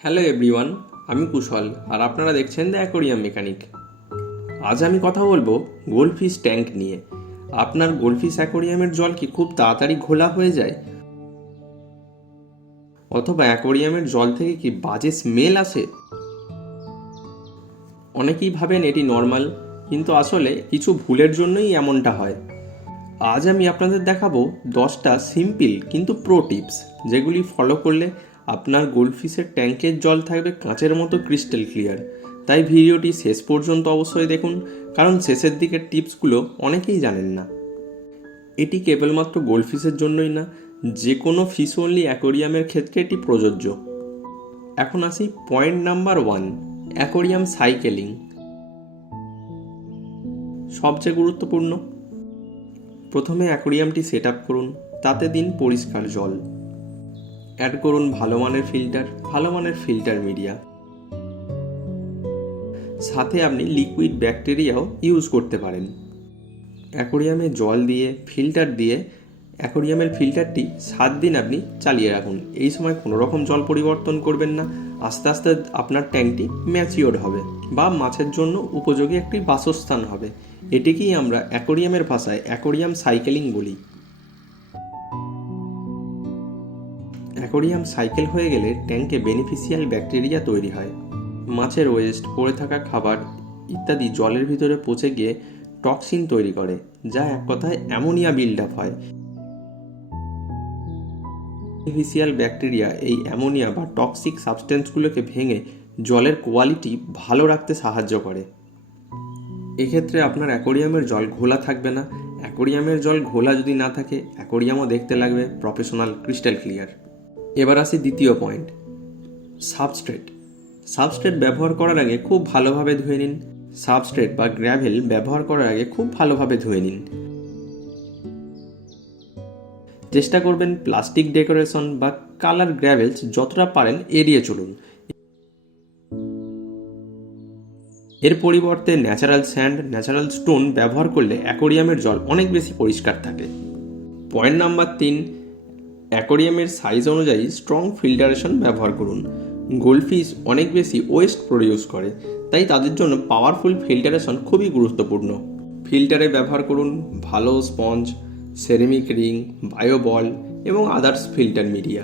Hello everyone, আমি কুশল আর আপনারা দেখছেন দ্য অ্যাকোরিয়াম মেকানিক। আজ আমি কথা বলবো গোল্ডফিশ ট্যাঙ্ক নিয়ে। আপনার গোল্ডফিশ অ্যাকোরিয়ামের জল কি খুব তাড়াতাড়ি ঘোলা হয়ে যায়, অথবা অ্যাকোরিয়ামের জল থেকে কি বাজে স্মেল আসে? অনেকেই ভাবেন এটি নর্মাল, কিন্তু আসলে কিছু ভুলের জন্যই এমনটা হয়। আজ আমি আপনাদের দেখাবো 10টা সিম্পল কিন্তু প্রো টিপস, যেগুলি ফলো করলে আপনার গোল্ডফিশের ট্যাঙ্কের জল থাকবে কাঁচের মতো ক্রিস্টাল ক্লিয়ার। তাই ভিডিওটি শেষ পর্যন্ত অবশ্যই দেখুন, কারণ শেষের দিকের টিপসগুলো অনেকেই জানেন না। এটি কেবলমাত্র গোল্ডফিশের জন্যই না, যে কোনো ফিশ অনলি অ্যাকোরিয়ামের ক্ষেত্রে এটি প্রযোজ্য। এখন আসি পয়েন্ট নাম্বার 1, অ্যাকোরিয়াম সাইকেলিং। সবচেয়ে গুরুত্বপূর্ণ। প্রথমে অ্যাকোরিয়ামটি সেট আপ করুন, তাতে দিন পরিষ্কার জল, অ্যাড করুন ভালো মানের ফিল্টার মিডিয়া। সাথে আপনি লিকুইড ব্যাকটেরিয়াও ইউজ করতে পারেন। অ্যাকোরিয়ামে জল দিয়ে ফিল্টার দিয়ে অ্যাকোরিয়ামের ফিল্টারটি 7 দিন আপনি চালিয়ে রাখুন। এই সময় কোনো রকম জল পরিবর্তন করবেন না। আস্তে আস্তে আপনার ট্যাঙ্কটি ম্যাচিওর হবে বা মাছের জন্য উপযোগী একটি বাসস্থান হবে। এটিকেই আমরা অ্যাকোরিয়ামের ভাষায় অ্যাকোরিয়াম সাইকেলিং বলি। অ্যাকোরিয়াম সাইকেল হয়ে গেলে ট্যাঙ্কে বেনিফিশিয়াল ব্যাকটেরিয়া তৈরি হয়। মাছের ওয়েস্ট, পড়ে থাকা খাবার ইত্যাদি জলের ভিতরে পচে গিয়ে টক্সিন তৈরি করে, যা এক কথায় অ্যামোনিয়া বিল্ড আপ হয়। বেনিফিশিয়াল ব্যাকটেরিয়া এই অ্যামোনিয়া বা টক্সিক সাবস্টেন্সগুলোকে ভেঙে জলের কোয়ালিটি ভালো রাখতে সাহায্য করে। এক্ষেত্রে আপনার অ্যাকোরিয়ামের জল ঘোলা থাকবে না। অ্যাকোরিয়ামের জল ঘোলা যদি না থাকে, অ্যাকোরিয়ামও দেখতে লাগবে প্রফেশনাল ক্রিস্টাল ক্লিয়ার। এবার আসি দ্বিতীয় পয়েন্ট, সাবস্ট্রেট ব্যবহার করার আগে খুব ভালোভাবে ধুয়ে নিন। সাবস্ট্রেট বা গ্র্যাভেল ব্যবহার করার আগে খুব ভালোভাবে ধুয়ে নিন। চেষ্টা করবেন প্লাস্টিক ডেকোরেশন বা কালার গ্র্যাভেলস যতটা পারেন এড়িয়ে চলুন। এর পরিবর্তে ন্যাচারাল স্যান্ড, ন্যাচারাল স্টোন ব্যবহার করলে অ্যাকোরিয়ামের জল অনেক বেশি পরিষ্কার থাকে। পয়েন্ট নাম্বার 3, অ্যাকোরিয়ামের সাইজ অনুযায়ী স্ট্রং ফিল্টারেশন ব্যবহার করুন। গোল্ডফিশ অনেক বেশি ওয়েস্ট প্রডিউস করে, তাই তাদের জন্য পাওয়ারফুল ফিল্টারেশন খুবই গুরুত্বপূর্ণ। ফিল্টারে ব্যবহার করুন ভালো স্পঞ্জ, সেরামিক রিং, বায়ো বল এবং আদার্স ফিল্টার মিডিয়া।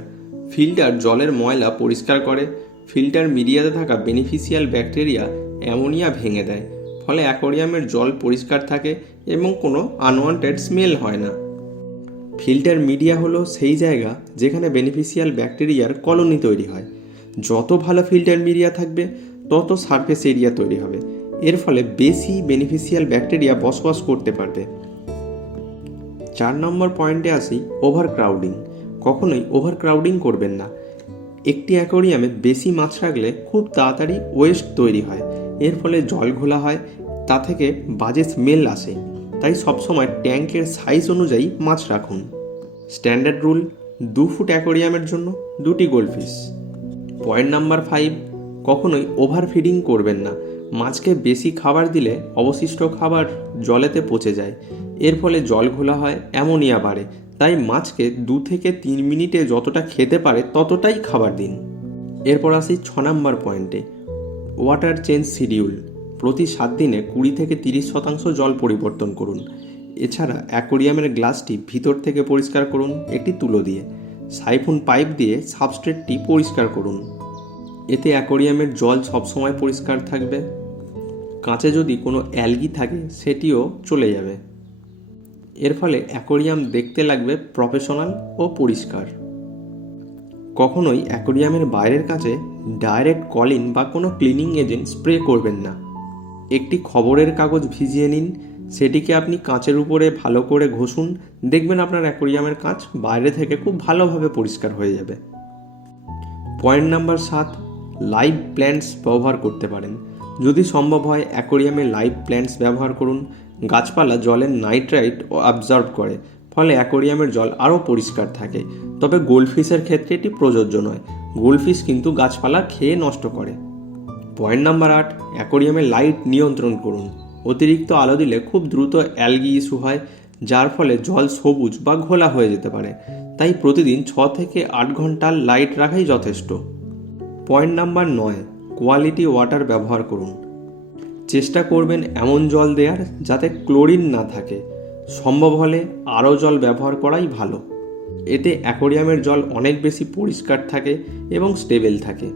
ফিল্টার জলের ময়লা পরিষ্কার করে। ফিল্টার মিডিয়াতে থাকা বেনিফিশিয়াল ব্যাকটেরিয়া অ্যামোনিয়া ভেঙে দেয়, ফলে অ্যাকোরিয়ামের জল পরিষ্কার থাকে এবং কোনো আনওয়ান্টেড স্মেল হয় না। ফিল্টার মিডিয়া হলো সেই জায়গা যেখানে বেনিফিশিয়াল ব্যাকটেরিয়ার কলোনি তৈরি হয়। যত ভালো ফিল্টার মিডিয়া থাকবে, তত সারফেস এরিয়া তৈরি হবে। এর ফলে বেশি বেনিফিশিয়াল ব্যাকটেরিয়া বসবাস করতে পারবে। 4 নম্বর পয়েন্টে আসি, ওভারক্রাউডিং। কখনোই ওভারক্রাউডিং করবেন না। একটি অ্যাকোরিয়ামে বেশি মাছ রাখলে খুব তাড়াতাড়ি ওয়েস্ট তৈরি হয়। এর ফলে জল ঘোলা হয়, তা থেকে বাজে স্মেল আসে। তাই সবসময় ট্যাঙ্কের সাইজ অনুযায়ী মাছ রাখুন। স্ট্যান্ডার্ড রুল, 2 ফুট অ্যাকোরিয়ামের জন্য 2টি গোল্ডফিশ। পয়েন্ট নাম্বার 5, কখনোই ওভার ফিডিং করবেন না। মাছকে বেশি খাবার দিলে অবশিষ্ট খাবার জলেতে পচে যায়। এর ফলে জল ঘোলা হয়, অ্যামোনিয়া বাড়ে। তাই মাছকে 2 থেকে 3 মিনিটে যতটা খেতে পারে ততটাই খাবার দিন। এরপর আসি 6 নম্বর পয়েন্টে, ওয়াটার চেঞ্জ শিডিউল। প্রতি 7 দিনে 20 থেকে 30% জল পরিবর্তন করুন। এছাড়া অ্যাকোরিয়ামের গ্লাসটি ভিতর থেকে পরিষ্কার করুন একটি তুলো দিয়ে। সাইফন পাইপ দিয়ে সাবস্ট্রেটটি পরিষ্কার করুন। এতে অ্যাকোরিয়ামের জল সবসময় পরিষ্কার থাকবে। কাঁচে যদি কোনো অ্যালগি থাকে সেটিও চলে যাবে। এর ফলে অ্যাকোরিয়াম দেখতে লাগবে প্রফেশনাল ও পরিষ্কার। কখনোই অ্যাকোরিয়ামের বাইরের কাছে ডাইরেক্ট কলিন বা কোনো ক্লিনিং এজেন্ট স্প্রে করবেন না। একটি খবরের কাগজ ভিজিয়ে নিন, সেটিকে আপনি কাঁচের উপরে ভালো করে ঘষুন। দেখবেন আপনার অ্যাকোরিয়ামের কাঁচ বাইরে থেকে খুব ভালোভাবে পরিষ্কার হয়ে যাবে। পয়েন্ট নাম্বার 7, লাইভ প্ল্যান্টস ব্যবহার করতে পারেন। যদি সম্ভব হয় অ্যাকোরিয়ামে লাইভ প্ল্যান্টস ব্যবহার করুন। গাছপালা জলের নাইট্রাইট অবজার্ভ করে, ফলে অ্যাকোরিয়ামের জল আরও পরিষ্কার থাকে। তবে গোল্ডফিশের ক্ষেত্রে এটি প্রযোজ্য নয়। গোল্ডফিশ কিন্তু গাছপালা খেয়ে নষ্ট করে। পয়েন্ট নাম্বার 8, অ্যাকোরিয়ামে লাইট নিয়ন্ত্রণ করুন। অতিরিক্ত আলো দিলে খুব দ্রুত অ্যালগি ইস্যু হয়, যার ফলে জল সবুজ বা ঘোলা হয়ে যেতে পারে। তাই প্রতিদিন 6 থেকে 8 ঘন্টা লাইট রাখাই যথেষ্ট। পয়েন্ট নাম্বার 9, কোয়ালিটি ওয়াটার ব্যবহার করুন। চেষ্টা করবেন এমন জল দেওয়ার যাতে ক্লোরিন না থাকে, সম্ভব হলে আরও জল ব্যবহার করাই ভালো। এতে অ্যাকোরিয়ামের জল অনেক বেশি পরিষ্কার থাকে এবং স্টেবল থাকে।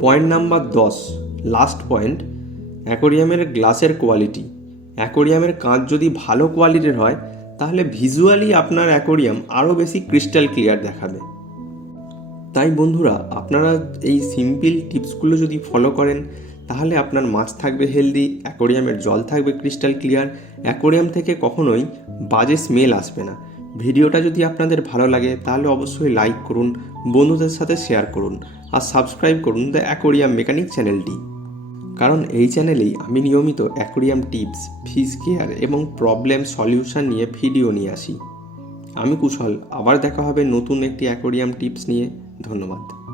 পয়েন্ট নাম্বার 10, লাস্ট পয়েন্ট, অ্যাকোরিয়ামের গ্লাসের কোয়ালিটি। অ্যাকোরিয়ামের কাঁচ যদি ভালো কোয়ালিটির হয় তাহলে ভিজুয়ালি আপনার অ্যাকোরিয়াম আরও বেশি ক্রিস্টাল ক্লিয়ার দেখাবে। তাই বন্ধুরা, আপনারা এই সিম্পল টিপসগুলো যদি ফলো করেন তাহলে আপনার মাছ থাকবে হেলদি, অ্যাকোরিয়ামের জল থাকবে ক্রিস্টাল ক্লিয়ার, অ্যাকোরিয়াম থেকে কখনোই বাজে স্মেল আসবে না। ভিডিওটা যদি আপনাদের ভালো লাগে তাহলে অবশ্যই লাইক করুন, বন্ধুদের সাথে শেয়ার করুন আর সাবস্ক্রাইব করুন দ্য অ্যাকোরিয়াম মেকানিক চ্যানেলটি। কারণ এই চ্যানেলেই আমি নিয়মিত অ্যাকোরিয়াম টিপস, ফিশ কেয়ার এবং প্রবলেম সলিউশন নিয়ে ভিডিও নিয়ে আসি। আমি কুশল, আবার দেখা হবে নতুন একটি অ্যাকোরিয়াম টিপস নিয়ে। ধন্যবাদ।